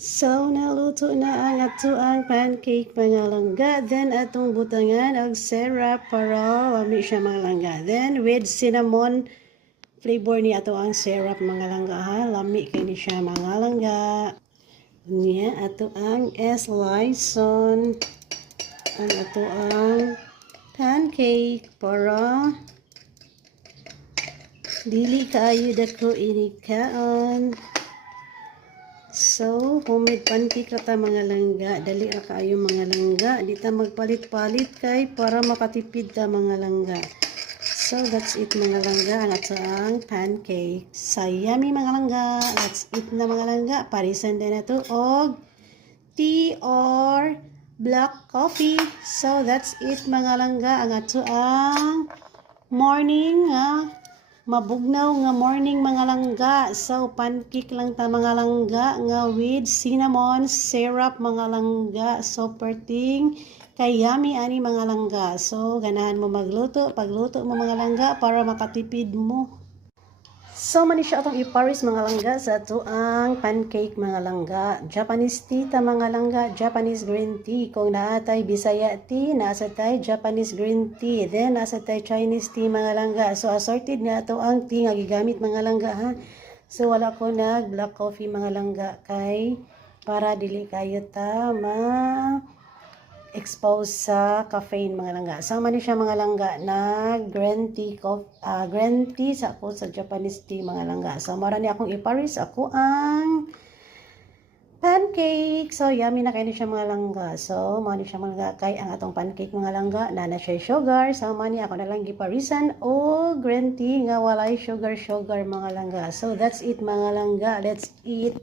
So, naluto na ang atuang pancake mga langga. Then, atong butangan og syrup para lami siya mga langga. Then, with cinnamon flavor ni ato ang syrup mga langga ha. Lami kini siya mga langga. Niya, ato ang slicon. Ang ato ang pancake para dili kaayo dako inikaon. So, homemade pancake ta mga langga. Dali ra kaayo mga langga. Di ta magpalit-palit kay para makatipid ta mga langga. So, that's it mga langga. Ang ating pancake. So, yummy mga langga. That's it na mga langga. Parisan din na to og tea or black coffee. So, that's it mga langga. Ang ating morning mabugnaw nga morning mga langga. So, pancake lang ta mga langga nga with cinnamon syrup mga langga. So, perting kay yummy ani mga langga. So, ganahan mo magluto. Pagluto mo mga langga para makatipid mo. So, mani siya atong iparis mga langga sa tuang pancake mga langga. Japanese tea ta mga langga, Japanese green tea. Kung naatay Bisaya tea, nasa tay Japanese green tea. Then, nasa tay Chinese tea mga langga. So, assorted na ito ang tea nga gigamit mga langga ha. So, wala ko nag black coffee mga langga kay para dili kayo ta expose sa caffeine mga langga. Sama ni siya mga langga na green tea sa ako sa Japanese tea mga langga. So mara ni akong iparis ako ang pancake. So yummy na kayo ni siya mga langga. So mao ni siya mga langga kay ang atong pancake mga langga na siya sugar. So mani ako na lang giparisan o green tea nga walay sugar mga langga. So that's it mga langga. Let's eat.